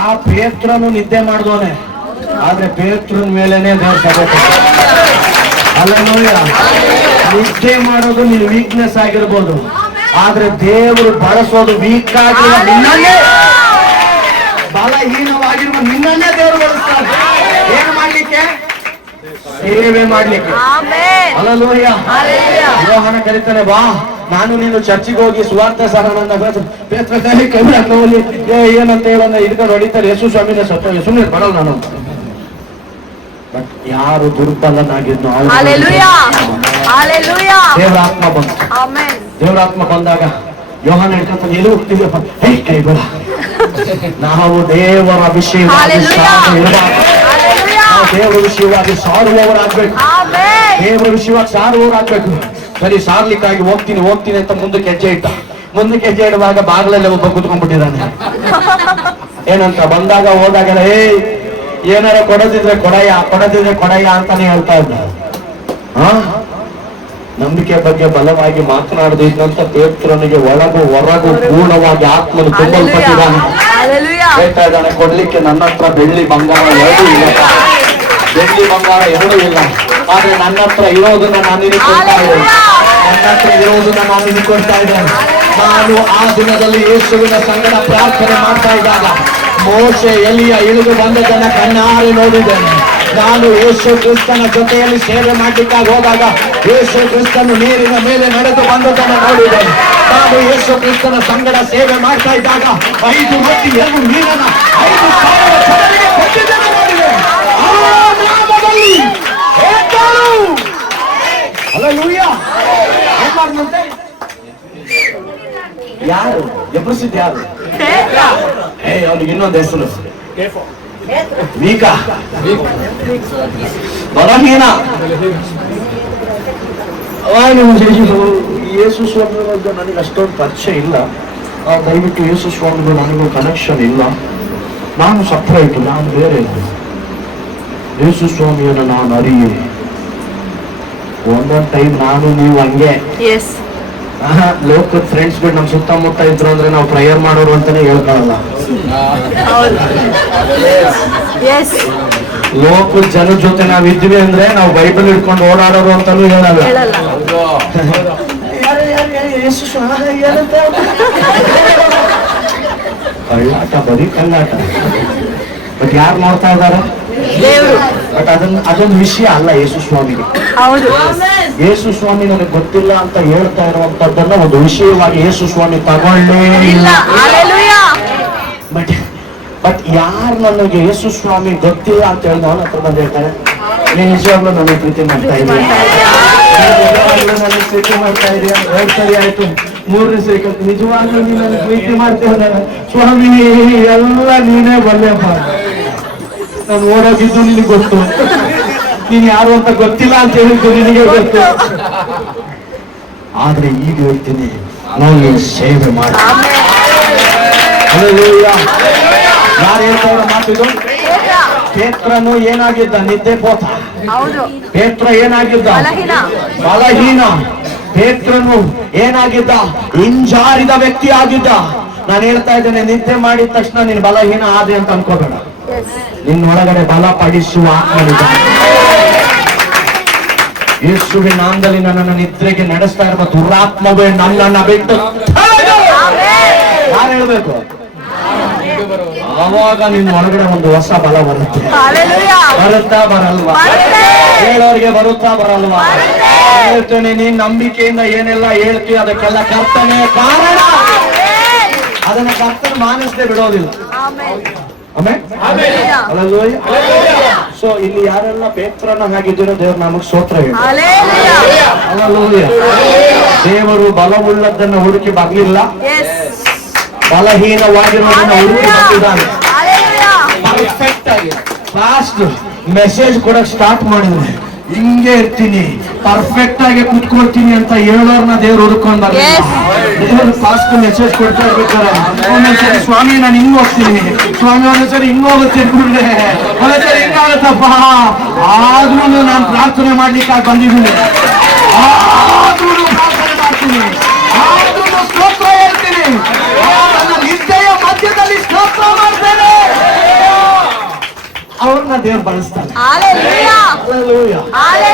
ಆ ಪೇತ್ರನು ನಿದ್ದೆ ಮಾಡಿದವನೆ, ಆದ್ರೆ ಪೇತ್ರನ ಮೇಲೆನೆ ದೇವ್ರ ಸಭೆ. ಅಲ್ಲೆಲೂಯಾ. ನಿದ್ದೆ ಮಾಡೋದು ನಿನ್ ವೀಕ್ನೆಸ್ ಆಗಿರ್ಬೋದು, ಆದ್ರೆ ದೇವರು ಬಳಸೋದು ವೀಕ್ ಆಗಿರೋ ನಿನ್ನನ್ನೇ, ಬಲಹೀನವಾಗಿರುವ ನಿನ್ನನ್ನೇ ದೇವರು ಬಳಸ್ತಾರೆ. ಏನು ಮಾಡ್ಲಿಕ್ಕೆ? ಸೇವೆ ಮಾಡ್ಲಿಕ್ಕೆ. ಅಲ್ಲೆಲೂಯಾ. ಯೋಹಾನ ಕರೀತಾನೆ, ಬಾ ನಾನು ನೀನು ಚರ್ಚಿಗೆ ಹೋಗಿ ಸುವಾರ್ಥ ಸಾರೋಣ. ಏನಂತ ಹೇಳೋಣ, ಇದ್ಕೊಂಡು ಹೊಡಿತಾರೆ ಯೇಸು ಸ್ವಾಮಿನ ಸತ್ತ ಸುಮ್ಮನೆ ಬರಲ್ಲ ನಾನು. ಬಟ್ ಯಾರು ದುರ್ಬಲನಾಗಿದ್ನೋ ದೇವರಾತ್ಮ ಬಂತು. ದೇವರಾತ್ಮ ಬಂದಾಗ ಯೋಹಾನ ಹೇಳ್ಕೊಂತಾನೆ, ಎಲ್ಲಿ ಹೋಗ್ತಿದ್ಯಪ್ಪ? ಕೈ ಬೇಡ, ನಾವು ದೇವರ ವಿಷಯವಾಗಿ ದೇವರ ವಿಷಯವಾಗಿ ಸಾರುವವರಾಗ್ಬೇಕು. ದೇವರ ವಿಷಯವಾಗಿ ಸಾರುವವರಾಗ್ಬೇಕು. ಸರಿ, ಸಾರ್ಲಿಕ್ಕಾಗಿ ಹೋಗ್ತೀನಿ ಅಂತ ಮುಂದಕ್ಕೆ ಹೆಜ್ಜೆ ಇಟ್ಟ. ಮುಂದಕ್ಕೆ ಹೆಜ್ಜೆ ಇಡುವಾಗ ಬಾಗಿಲಲ್ಲಿ ಒಬ್ಬ ಕುತ್ಕೊಂಡ್ಬಿಟ್ಟಿದ್ದಾನೆ. ಏನಂತ ಬಂದಾಗ ಹೋದಾಗ, ಏನಾರ ಕೊಡದಿದ್ರೆ ಕೊಡಯ್ಯ ಅಂತಾನೆ ಹೇಳ್ತಾ ಇದ್ದ. ನಂಬಿಕೆ ಬಗ್ಗೆ ಬಲವಾಗಿ ಮಾತನಾಡದು ಇದ್ದಂತ ಪೇತ್ರನಿಗೆ ಒಳಗು ಹೊರಗು ಪೂರ್ಣವಾಗಿ ಆತ್ಮನು ತುಂಬಲ್ಪಟ್ಟಿದ್ದಾನೆ. ಹೇಳ್ತಾ ಇದ್ದಾನೆ, ಕೊಡ್ಲಿಕ್ಕೆ ನನ್ನ ಹತ್ರ ಬೆಳ್ಳಿ ಬಂಗಾರ ಎರಡೂ ಇಲ್ಲ, ಆದ್ರೆ ನನ್ನ ಹತ್ರ ಇರೋದನ್ನ ನಾನು ನಿನಗೆ ಕೊಡ್ತಾ ಇದ್ದೇನೆ. ನನ್ನ ಹತ್ರ ಇರೋದನ್ನ ನಾನು ನಿನಗೆ ಕೊಡ್ತಾ ಇದ್ದೇನೆ. ನಾನು ಆ ದಿನದಲ್ಲಿ ಯೇಸುವಿನ ಸಂಗಡ ಪ್ರಾರ್ಥನೆ ಮಾಡ್ತಾ ಇದ್ದಾಗ ಮೋಶೆ ಎಲಿಯ ಇಳಿದು ಬಂದದನ್ನ ಕಣ್ಣಾರೆ ನೋಡಿದ್ದೇನೆ. ನಾನು ಯೇಸು ಕ್ರಿಸ್ತನ ಜೊತೆಯಲ್ಲಿ ಸೇವೆ ಮಾಡ್ಲಿಕ್ಕಾಗಿ ಹೋದಾಗ ಯೇಸು ಕ್ರಿಸ್ತನು ನೀರಿನ ಮೇಲೆ ನಡೆದು ಬಂದದನ್ನು ನೋಡಿದ್ದೇನೆ. ನಾನು ಯೇಸು ಕ್ರಿಸ್ತನ ಸಂಗಡ ಸೇವೆ ಮಾಡ್ತಾ ಇದ್ದಾಗ 5 ರೊಟ್ಟಿ 2 ಮೀನನ್ನ 5,000 ಜನರಿಗೆ ಕೊಟ್ಟಿದ್ದನ್ನು ನೋಡಿದ್ದೇನೆ. ಹಲ್ಲೆಲೂಯಾ. ಏನ್ ಮಾಡ್ದಂತೆ? ಯಾರು ಎಬ್ಬಿಸಿದ್? ಯಾರು? ಅವನಿಗೆ ಇನ್ನೊಂದು ಹೆಸರು ವೀಕ, ಬಲಹೀನ. ಯೇಸು ಸ್ವಾಮಿ ನನಗೆ ಅಷ್ಟೊಂದು ಪರಿಚಯ ಇಲ್ಲ, ದಯವಿಟ್ಟು ಯೇಸು ಸ್ವಾಮಿಗೂ ನನಗೂ ಕನೆಕ್ಷನ್ ಇಲ್ಲ, ನಾನು ಸಪ್ರೇಟ್, ನಾನು ಬೇರೆ. ಯೇಸು ಸ್ವಾಮಿಯನ್ನು ನಾನು ಅರಿಯೆ. ಒಂದೊಂದು ಟೈಮ್ ನಾನು ನೀವು ಹಂಗೆ ಲೋಕದ ಫ್ರೆಂಡ್ಸ್ಗಳು ನಮ್ ಸುತ್ತಮುತ್ತ ಇದ್ರು ಅಂದ್ರೆ ನಾವು ಪ್ರೇಯರ್ ಮಾಡೋರು ಅಂತಾನೆ ಹೇಳ್ಕೊಳ್ಳಲ್ಲ. ಲೋಕದ ಜನ ಜೊತೆ ನಾವ್ ಇದ್ವಿ ಅಂದ್ರೆ ನಾವು ಬೈಬಲ್ ಹಿಡ್ಕೊಂಡು ಓಡಾಡೋರು ಅಂತಾನು ಹೇಳಲ್ಲ. ಕಳ್ಳಾಟ, ಬರೀ ಕಳ್ಳಾಟ. ಬಟ್ ಯಾರು ನೋಡ್ತಾ ಇದ್ದಾರೆ? ಬಟ್ ಅದೊಂದು ವಿಷಯ ಅಲ್ಲ ಯೇಸು ಸ್ವಾಮಿಗೆ. ಯೇಸು ಸ್ವಾಮಿ ನನಗೆ ಗೊತ್ತಿಲ್ಲ ಅಂತ ಹೇಳ್ತಾ ಇರುವಂತದ್ದನ್ನ ಒಂದು ವಿಷಯವಾಗಿ ಯೇಸು ಸ್ವಾಮಿ ತಗೊಳ್ಳೇ ಇಲ್ಲ. ಬಟ್ ಯಾರು ನನಗೆ ಯೇಸು ಸ್ವಾಮಿ ಗೊತ್ತಿಲ್ಲ ಅಂತ ಹೇಳಿದ ಅವನ ಹತ್ರ ಬಂದು ಹೇಳ್ತಾರೆ, ನೀನ್ ನಿಜವಾಗ್ಲೂ ನನಗೆ ಪ್ರೀತಿ ಮಾಡ್ತಾ ಇದೀಯ, ನನಗೆ ಪ್ರೀತಿ ಮಾಡ್ತಾ ಇದೀಯ. 2 ಸರಿ ಆಯ್ತು, 3ನೇ ಸರಿ ಕಲ್ತು ನಿಜವಾಗ್ಲೂ ನೀನು ನನಗೆ ಪ್ರೀತಿ ಮಾಡ್ತೇವೆ ಸ್ವಾಮಿ, ಎಲ್ಲ ನೀನೇ ಬಲ್ಲೆಪ್ಪ. ನಾನು ಓಡೋಗಿದ್ದು ನಿನಗೆ ಗೊತ್ತು, ನೀನ್ ಯಾರು ಅಂತ ಗೊತ್ತಿಲ್ಲ ಅಂತ ಹೇಳಿದ್ದು ನಿನಗೆ ಗೊತ್ತು. ಆದ್ರೆ ಈಗ ಹೇಳ್ತೀನಿ, ನಾವು ಸೇವೆ ಮಾಡಿ. ಯಾರು ಹೇಳ್ತಾ ಇರೋ ಮಾತಿದು? ಪೇತ್ರನು ಏನಾಗಿದ್ದ? ನಿದ್ದೆ ಪೋತ. ಪೇತ್ರ ಏನಾಗಿದ್ದ? ಬಲಹೀನ. ಪೇತ್ರನು ಏನಾಗಿದ್ದ? ಹಿಂಜಾರಿದ ವ್ಯಕ್ತಿ ಆಗಿದ್ದ. ನಾನು ಹೇಳ್ತಾ ಇದ್ದೇನೆ, ನಿದ್ದೆ ಮಾಡಿದ ತಕ್ಷಣ ನೀನು ಬಲಹೀನ ಆದೆ ಅಂತ ಅನ್ಕೋಬೇಡ. ನಿನ್ನೊಳಗಡೆ ಬಲಪಡಿಸುವ ಆತ್ಮನಿದೆ. ಯೇಸುವಿನ ನಾಮದಲ್ಲಿ ನನ್ನನ್ನು ನಿದ್ರೆಗೆ ನಡೆಸ್ತಾ ಇರುವ ದುರಾತ್ಮವೇ ನನ್ನನ್ನ ಬಿಟ್ಟು ಯಾರು ಹೇಳ್ಬೇಕು? ಆವಾಗ ನಿನ್ನ ಹೊರಗಡೆ ಒಂದು ಹೊಸ ಬಲ ಬರುತ್ತೆ. ಬರುತ್ತಾ ಬರಲ್ವಾ? ಹೇಳೋರಿಗೆ ಬರುತ್ತಾ ಬರಲ್ವಾ? ಹೇಳ್ತೇನೆ, ನೀನ್ ನಂಬಿಕೆಯಿಂದ ಏನೆಲ್ಲ ಹೇಳ್ತೀವಿ ಅದಕ್ಕೆಲ್ಲ ಕರ್ತನೇ ಕಾರಣ. ಅದನ್ನ ಕರ್ತನ ಮಾನಿಸದೆ ಬಿಡೋದಿಲ್ಲ. ಸೊ ಇಲ್ಲಿ ಯಾರೆಲ್ಲ ಪೇತ್ರನ ಹಾಗಿದ್ದೀರೋ ದೇವರು ನಮಗ್ ಸ್ತೋತ್ರ ಹೇಳಿ. ದೇವರು ಬಲವುಳ್ಳದನ್ನ ಹುಡುಕಿ ಬರ್ಲಿಲ್ಲ, ಬಲಹೀನವಾಗಿರೋದನ್ನ ಹುಡುಕಿ ಬಂದಿದ್ದಾನೆ. ಪರ್ಫೆಕ್ಟ್ ಆಗಿ ಫಾಸ್ಟ್ ಮೆಸೇಜ್ ಕೊಡಕ್ ಸ್ಟಾರ್ಟ್ ಮಾಡಿದ್ರೆ ಹಿಂಗೆ ಇರ್ತೀನಿ, ಪರ್ಫೆಕ್ಟ್ ಆಗಿ ಕುತ್ಕೊಳ್ತೀನಿ ಅಂತ ಹೇಳೋರ್ನ ದೇವ್ರು ಹುಡ್ಕೊಂಡ್ ಬರ್ತಾರೆ. ದೇವ್ರು ಫಾಸ್ಟ್ ಮೆಸೇಜ್ ಕೊಡ್ತಾ ಇರ್ಬೇಕಾರೆ ಒಂದೊಂದ್ಸರಿ ಸ್ವಾಮಿ ನಾನು ಹಿಂಗ್ ಹೋಗ್ತೀನಿ, ಸ್ವಾಮಿ ಒಂದೊಂದ್ಸರಿ ಹಿಂಗ್ ಹೋಗುತ್ತೆ, ಒಂದೊಂದ್ಸರಿ ಹಿಂಗಾಗತ್ತಪ್ಪ. ಆದ್ರೂ ನಾನು ಪ್ರಾರ್ಥನೆ ಮಾಡ್ಲಿಕ್ಕೆ ಬಂದಿದ್ದೀನಿ, ಆದ್ರೂ ಪ್ರಾರ್ಥನೆ ಮಾಡ್ತೀನಿ, ಆದ್ರೂ ಸ್ತೋತ್ರ ಹೇಳ್ತೀನಿ, ನನ್ನ ನಿದ್ದೆಯ ಮಧ್ಯದಲ್ಲಿ ಸ್ತೋತ್ರ ಮಾಡ್ತೇನೆ. ದೇವ್ರು ಬಳಸ್ತಾನೆ. Hallelujah. Hallelujah. Hallelujah.